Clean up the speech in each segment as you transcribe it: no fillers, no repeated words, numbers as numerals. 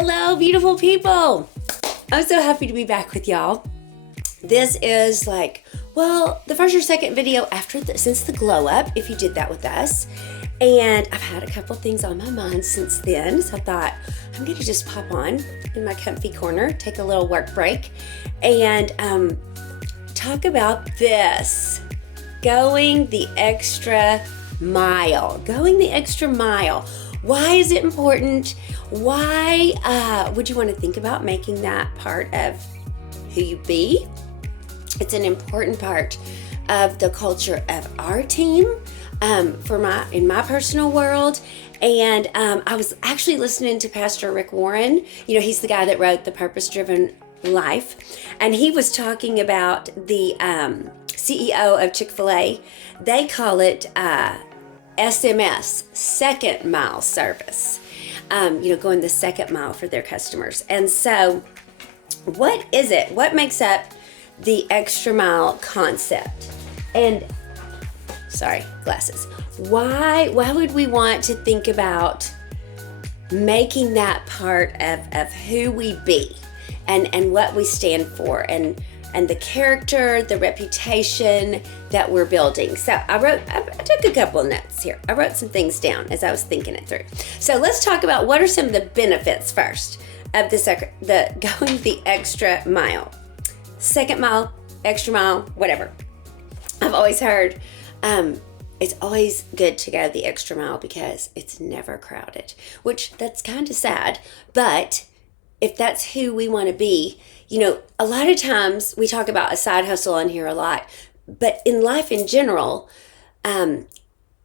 Hello, beautiful people. I'm so happy to be back with y'all. This is the first or second video since the glow up, if you did that with us. And I've had a couple things on my mind since then, so I thought I'm gonna just pop on in my comfy corner, take a little work break, and talk about this. Going the extra mile. Going the extra mile. Why is it important? Why would you want to think about making that part of who you be? It's an important part of the culture of our team, in my personal world. And I was actually listening to Pastor Rick Warren. You know, he's the guy that wrote The Purpose-Driven Life. And he was talking about the CEO of Chick-fil-A. They call it SMS, second mile service. Going the second mile for their customers. And so what is it? What makes up the extra mile concept? And sorry, glasses. Why would we want to think about making that part of who we be and what we stand for and the character, the reputation that we're building? So I took a couple of notes here. I wrote some things down as I was thinking it through. So let's talk about what are some of the benefits first of the going the extra mile. Second mile, extra mile, whatever. I've always heard it's always good to go the extra mile because it's never crowded, which that's kind of sad. But if that's who we want to be, a lot of times we talk about a side hustle on here a lot, but in life in general,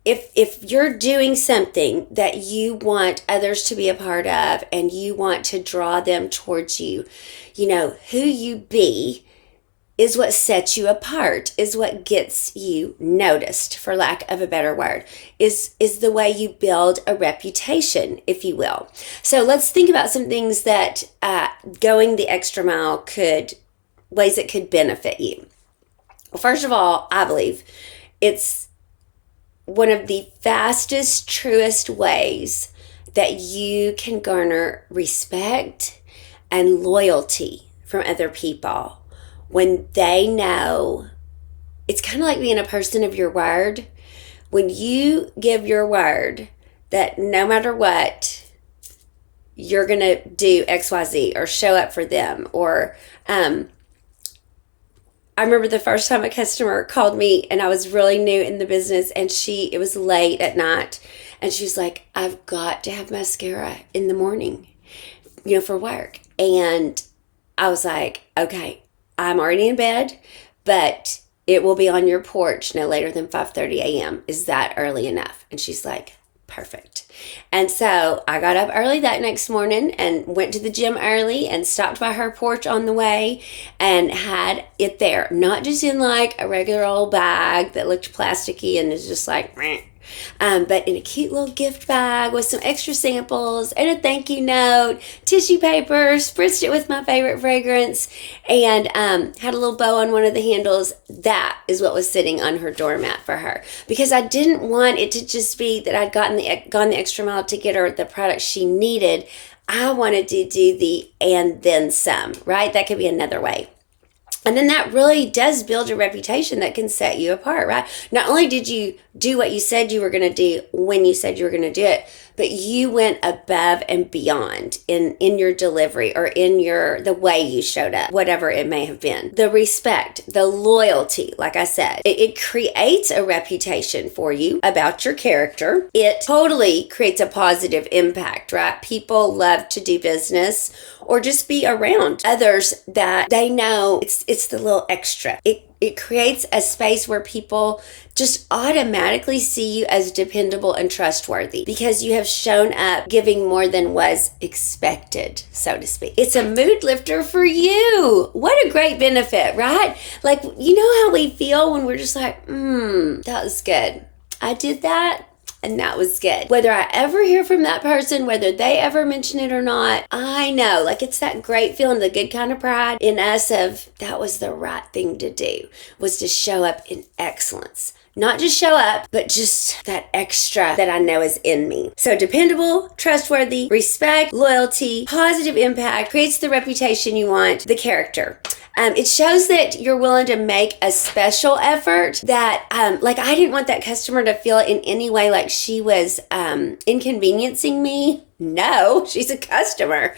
if you're doing something that you want others to be a part of and you want to draw them towards you, who you be is what sets you apart, is what gets you noticed, for lack of a better word, is the way you build a reputation, if you will. So let's think about some things that going the extra mile ways it could benefit you. Well, first of all, I believe it's one of the fastest, truest ways that you can garner respect and loyalty from other people. When they know, it's kind of like being a person of your word. When you give your word that no matter what, you're going to do XYZ or show up for them. Or I remember the first time a customer called me and I was really new in the business and it was late at night. And she's like, I've got to have mascara in the morning, for work. And I was like, okay, I'm already in bed, but it will be on your porch no later than 5:30 a.m. Is that early enough? And she's like, perfect. And so I got up early that next morning and went to the gym early and stopped by her porch on the way and had it there. Not just in like a regular old bag that looked plasticky and is just like, meh. But in a cute little gift bag with some extra samples and a thank you note, tissue paper, spritzed it with my favorite fragrance, and had a little bow on one of the handles. That is what was sitting on her doormat for her, because I didn't want it to just be that I'd gone the extra mile to get her the product she needed. I wanted to do the and then some, right? That could be another way. And then that really does build a reputation that can set you apart, right? Not only did you do what you said you were going to do when you said you were going to do it, but you went above and beyond in your delivery or in the way you showed up, whatever it may have been. The respect, the loyalty, like I said, it creates a reputation for you about your character. It totally creates a positive impact, right? People love to do business or just be around others that they know it's the little extra. It creates a space where people just automatically see you as dependable and trustworthy because you have shown up giving more than was expected, so to speak. It's a mood lifter for you. What a great benefit, right? Like, you know how we feel when we're just like, that was good. I did that. And that was good. Whether I ever hear from that person, whether they ever mention it or not, I know, it's that great feeling, the good kind of pride in us of that was the right thing to do, was to show up in excellence. Not just show up, but just that extra that I know is in me. So dependable, trustworthy, respect, loyalty, positive impact, creates the reputation you want, the character. It shows that you're willing to make a special effort that, like I didn't want that customer to feel in any way like she was inconveniencing me. No, she's a customer.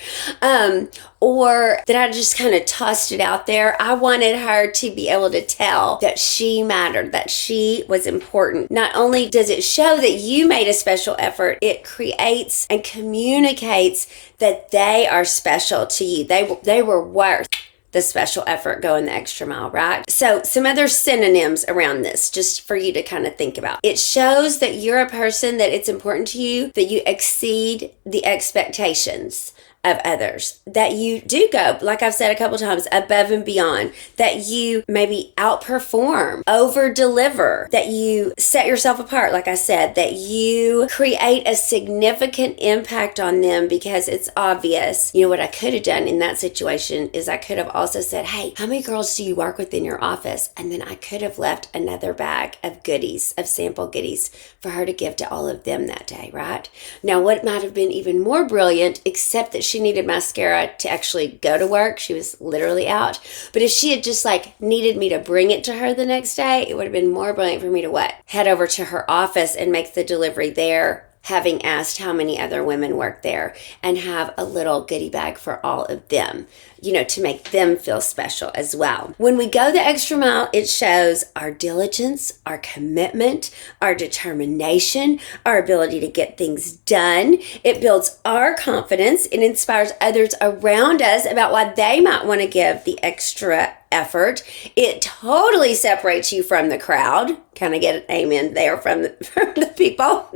Or that I just kind of tossed it out there. I wanted her to be able to tell that she mattered, that she was important. Not only does it show that you made a special effort, it creates and communicates that they are special to you. They were worth the special effort, going the extra mile, right? So some other synonyms around this, just for you to kind of think about. It shows that you're a person that it's important to you, that you exceed the expectations of others, that you do go, like I've said a couple times, above and beyond, that you maybe outperform, over deliver, that you set yourself apart, like I said, that you create a significant impact on them because it's obvious. You know, what I could have done in that situation is I could have also said, hey, how many girls do you work with in your office? And then I could have left another bag of goodies, of sample goodies for her to give to all of them that day, right? Now, what might have been even more brilliant, except that she needed mascara to actually go to work. She was literally out. But if she had just like needed me to bring it to her the next day, it would have been more brilliant for me to what? Head over to her office and make the delivery there, having asked how many other women work there, and have a little goodie bag for all of them, you know, to make them feel special as well. When we go the extra mile, it shows our diligence, our commitment, our determination, our ability to get things done. It builds our confidence. It inspires others around us about why they might want to give the extra effort. It totally separates you from the crowd. Kind of get an amen there from the people.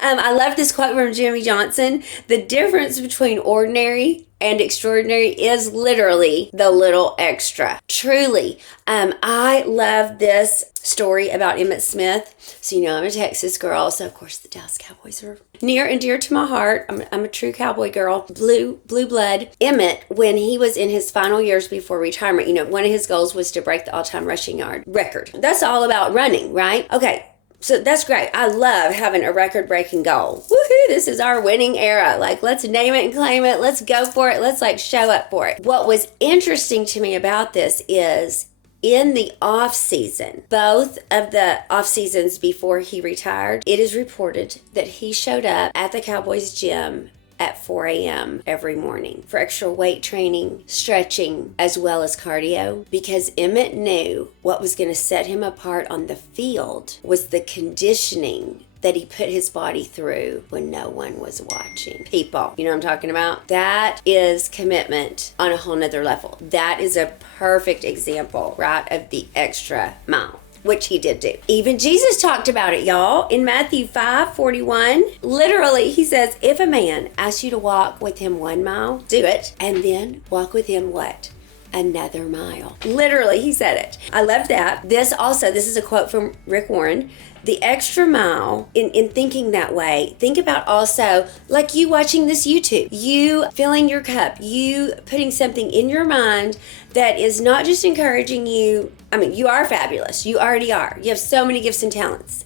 I love this quote from Jimmy Johnson. The difference between ordinary and extraordinary is literally the little extra. Truly. I love this story about Emmitt Smith. So, you know, I'm a Texas girl. So, of course, the Dallas Cowboys are near and dear to my heart. I'm a true cowboy girl. Blue blood. Emmitt, when he was in his final years before retirement, you know, one of his goals was to break the all-time rushing yard record. That's all about running, right? Okay. So that's great. I love having a record-breaking goal. Woohoo! This is our winning era. Like, let's name it and claim it. Let's go for it. Let's like show up for it. What was interesting to me about this is in the off season, both of the off seasons before he retired, it is reported that he showed up at the Cowboys gym at 4 a.m. every morning for extra weight training, stretching, as well as cardio, because Emmitt knew what was going to set him apart on the field was the conditioning that he put his body through when no one was watching. People, you know what I'm talking about? That is commitment on a whole nother level. That is a perfect example, right, of the extra mile, which he did do. Even Jesus talked about it, y'all. In Matthew 5:41, literally, he says, if a man asks you to walk with him 1 mile, do it, and then walk with him what? Another mile. Literally, he said it. I love that. This is a quote from Rick Warren. The extra mile, in thinking that way, think about also like you watching this YouTube, you filling your cup, you putting something in your mind that is not just encouraging you. I mean, you are fabulous. You already are. You have so many gifts and talents.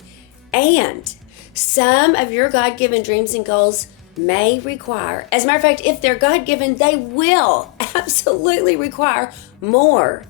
And some of your God-given dreams and goals may require, as a matter of fact, if they're God-given, they will absolutely require more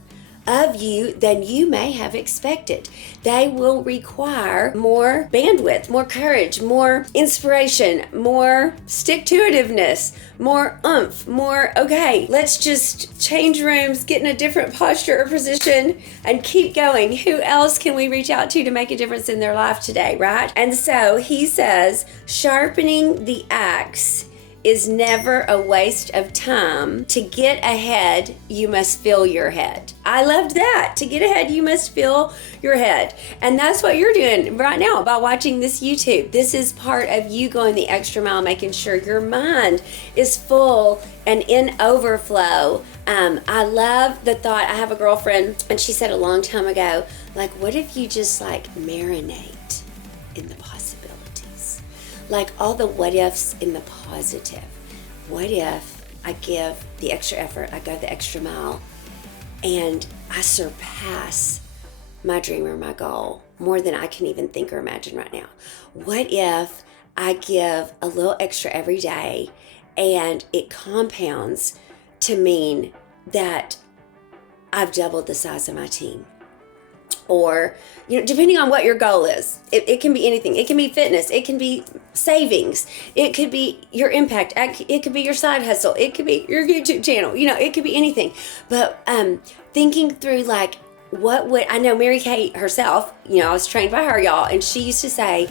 of you than you may have expected. They will require more bandwidth, more courage, more inspiration, more stick-to-itiveness, more oomph, more, okay, let's just change rooms, get in a different posture or position, and keep going. Who else can we reach out to make a difference in their life today, right? And so he says, sharpening the axe is never a waste of time. To get ahead, you must fill your head. I loved that. To get ahead, you must fill your head. And that's what you're doing right now by watching this YouTube. This is part of you going the extra mile, making sure your mind is full and in overflow. I love the thought. I have a girlfriend, and she said a long time ago, like, what if you just like marinate in the possibilities? Like all the what ifs in the positive. What if I give the extra effort, I go the extra mile, and I surpass my dream or my goal more than I can even think or imagine right now? What if I give a little extra every day and it compounds to mean that I've doubled the size of my team? Or, depending on what your goal is, it can be anything. It can be fitness. It can be savings. It could be your impact. It could be your side hustle. It could be your YouTube channel. It could be anything. But thinking through, like, I know Mary Kate herself, I was trained by her, y'all, and she used to say,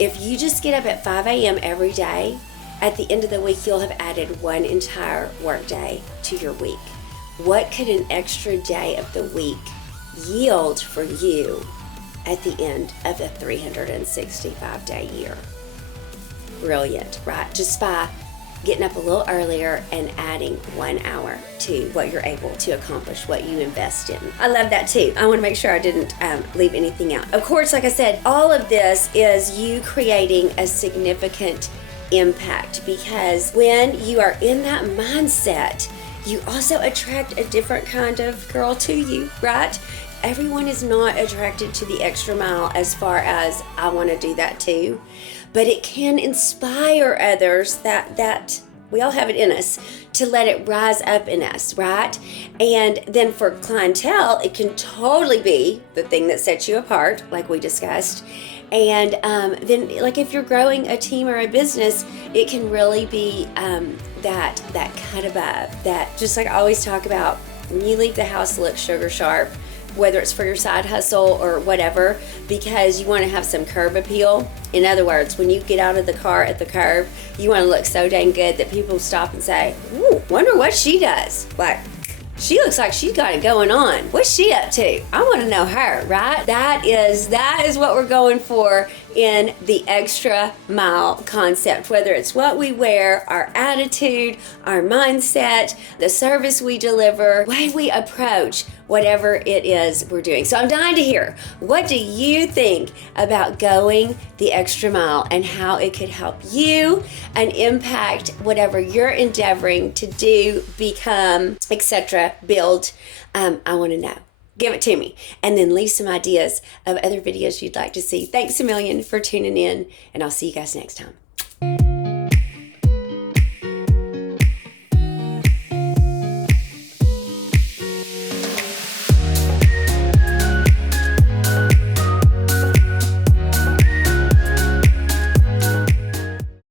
if you just get up at 5 a.m. every day, at the end of the week, you'll have added one entire work day to your week. What could an extra day of the week yield for you at the end of a 365-day year? Brilliant, right? Just by getting up a little earlier and adding 1 hour to what you're able to accomplish, what you invest in. I love that too. I want to make sure I didn't leave anything out. Of course, like I said, all of this is you creating a significant impact, because when you are in that mindset, you also attract a different kind of girl to you, right? Everyone is not attracted to the extra mile as far as I want to do that too, but it can inspire others that we all have it in us to let it rise up in us, right? And then for clientele, it can totally be the thing that sets you apart, like we discussed. And then, like, if you're growing a team or a business, it can really be that cut above, that, just like I always talk about, when you leave the house, look sugar sharp, whether it's for your side hustle or whatever, because you want to have some curb appeal. In other words, when you get out of the car at the curb, you want to look so dang good that people stop and say, ooh, wonder what she does. Like, she looks like she's got it going on. What's she up to? I want to know her, right? That is what we're going for in the extra mile concept, whether it's what we wear, our attitude, our mindset, the service we deliver, way we approach whatever it is we're doing. So I'm dying to hear, what do you think about going the extra mile and how it could help you and impact whatever you're endeavoring to do, become, etc., build? I want to know. Give it to me. And then leave some ideas of other videos you'd like to see. Thanks a million for tuning in, and I'll see you guys next time.